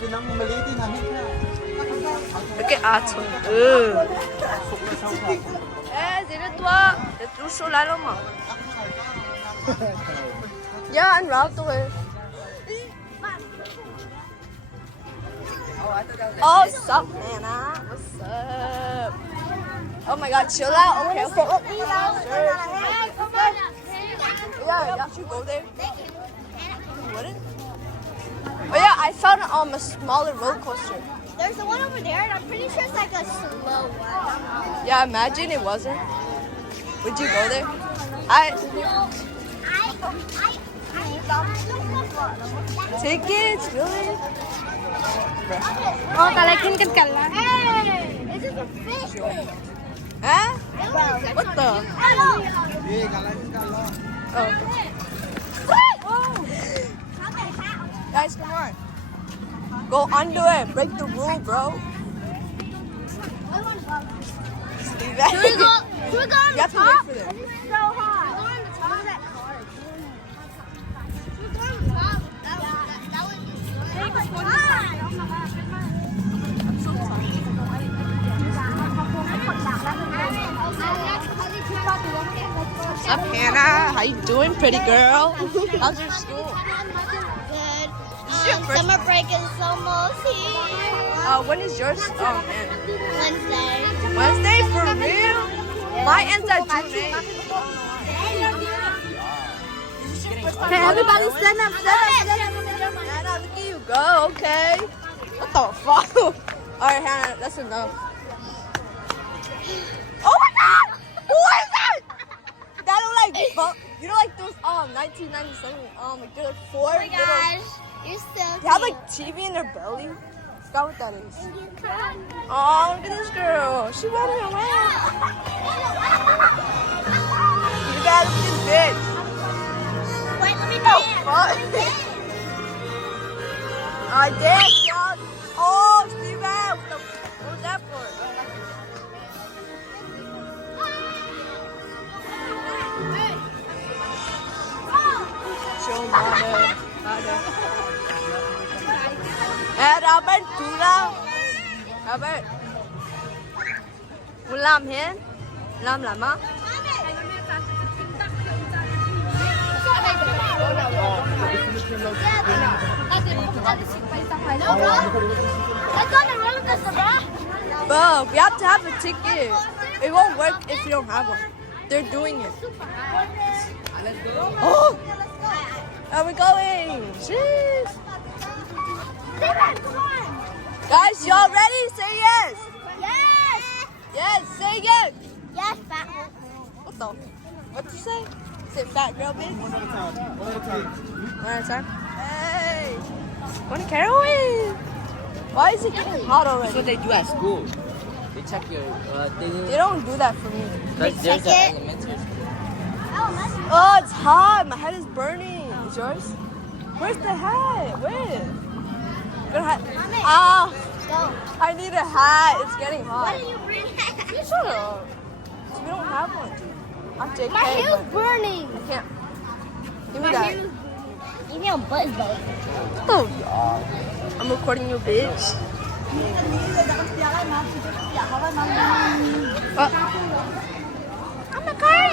Look at Atom. Dis-le-toi. C'est tout chaud là, maman. Yeah, and route away. Oh, what's up, Anna? What's up? Oh my God, chill out. Okay, okay. Yeah, you go there. What is? Oh yeah, I found a smaller roller coaster. There's the one over there, and I'm pretty sure it's like a slow one. Yeah, imagine it wasn't. Would you go there? Tickets, really? Oh, kalakin kan lang. Hey, this is a fish. Huh? What the? Oh. Guys, come on. Go under it. Break the rule, bro. Should we go? Should we go on You have to wait for them. It's so hot. Should we go on the top of that car? Should we go on the top? That would be What's up, Hannah? How you doing, pretty girl? How's your school? good. Your first Summer break is almost here. when is yours? Oh, man. Wednesday. Wednesday? For real? My ends at June 8th. Okay, everybody stand up, Hannah, look at you go, okay. What the fuck? Alright, Hannah, that's enough. Oh my God! What is that? That look like, you know, like those 1997, like they're like four Oh my little, gosh, you're so they have like TV in their belly. I forgot what that is. Oh, look at this girl. She running away. You gotta look at this bitch. Wait, let me Oh, dance. fuck. I dance, y'all. Oh, Steven. What was that for? Show mother. Robert, Tula. Robert. Muốn làm hết? Làm á? Bro, we have to have a ticket. It won't work if you don't have one. They're doing it. Oh! Are we going? Jeez. Guys, y'all ready? Say yes. Yes. Yes, say yes. Yes, fat. What the? What'd you say? Say fat girl, bitch. One at a time. One at a time. Hey. Going to Cariwinds. Why is it getting hot already? That's what they do at school. They check your thing. They don't do that for me. There's check an it. elementary school. Oh, it's hot. My head is burning. Is yours? Where's the hat? Where? Good hat. Ah, I need a hat. It's getting hot. What do you bring? Shut up. We don't have one. I'm JK. My hair's but burning. I can't. Give me My that. hair. Even your butt is burning. Oh, I'm recording you, bitch. I'm a car.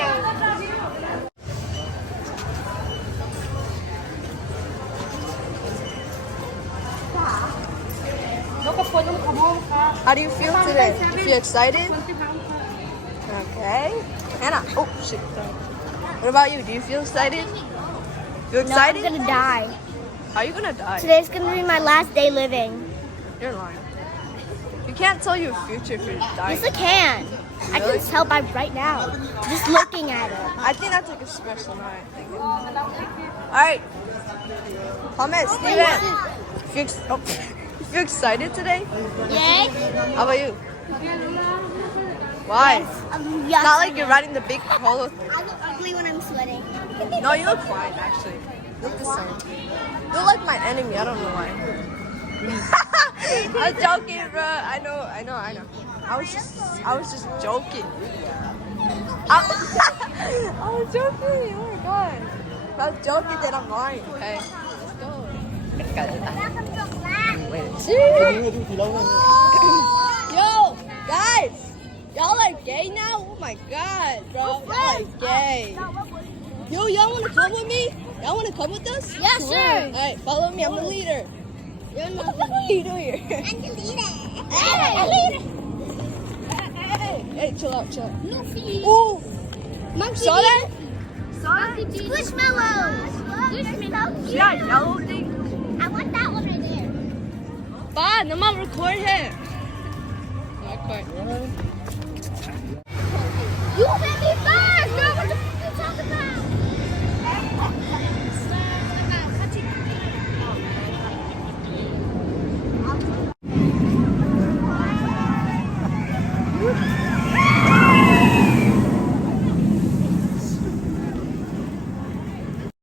How do you feel today? You feel excited? Okay. Anna. Oh, shit. What about you? Do you feel excited? You excited? No, I'm gonna die. How are you gonna die? Today's gonna be my last day living. You're lying. You can't tell your future if you're dying. Yes, I can. I Really? can tell by right now, just looking at it. I think that's like a special night. Alright. Comment, Steven. You feel excited today? Yay! How about you? Why? Yes. Not like you're riding the big polo. I look ugly when I'm sweating. No, you look fine actually. You look the same. You look like my enemy. I don't know why. I'm joking, bro. I know. I was just joking. I was joking. Oh my god. If I was joking, then I'm lying. Okay. Let's go. Wait. Yo, guys, y'all are gay now? Oh my god, bro. Y'all are gay. Yo, y'all wanna come with me? Y'all wanna come with us? Yeah, sure. Alright, follow me. I'm the leader. You're What not the fuck are you doing here? I'm the leader. Hey, chill out, chill out. Luffy. Ooh, Monkey. saw that? Squishmallow. Squishmallow. See that yellow thing? I want that one right there. Fine, I'm gonna record him. Record. You made me fun.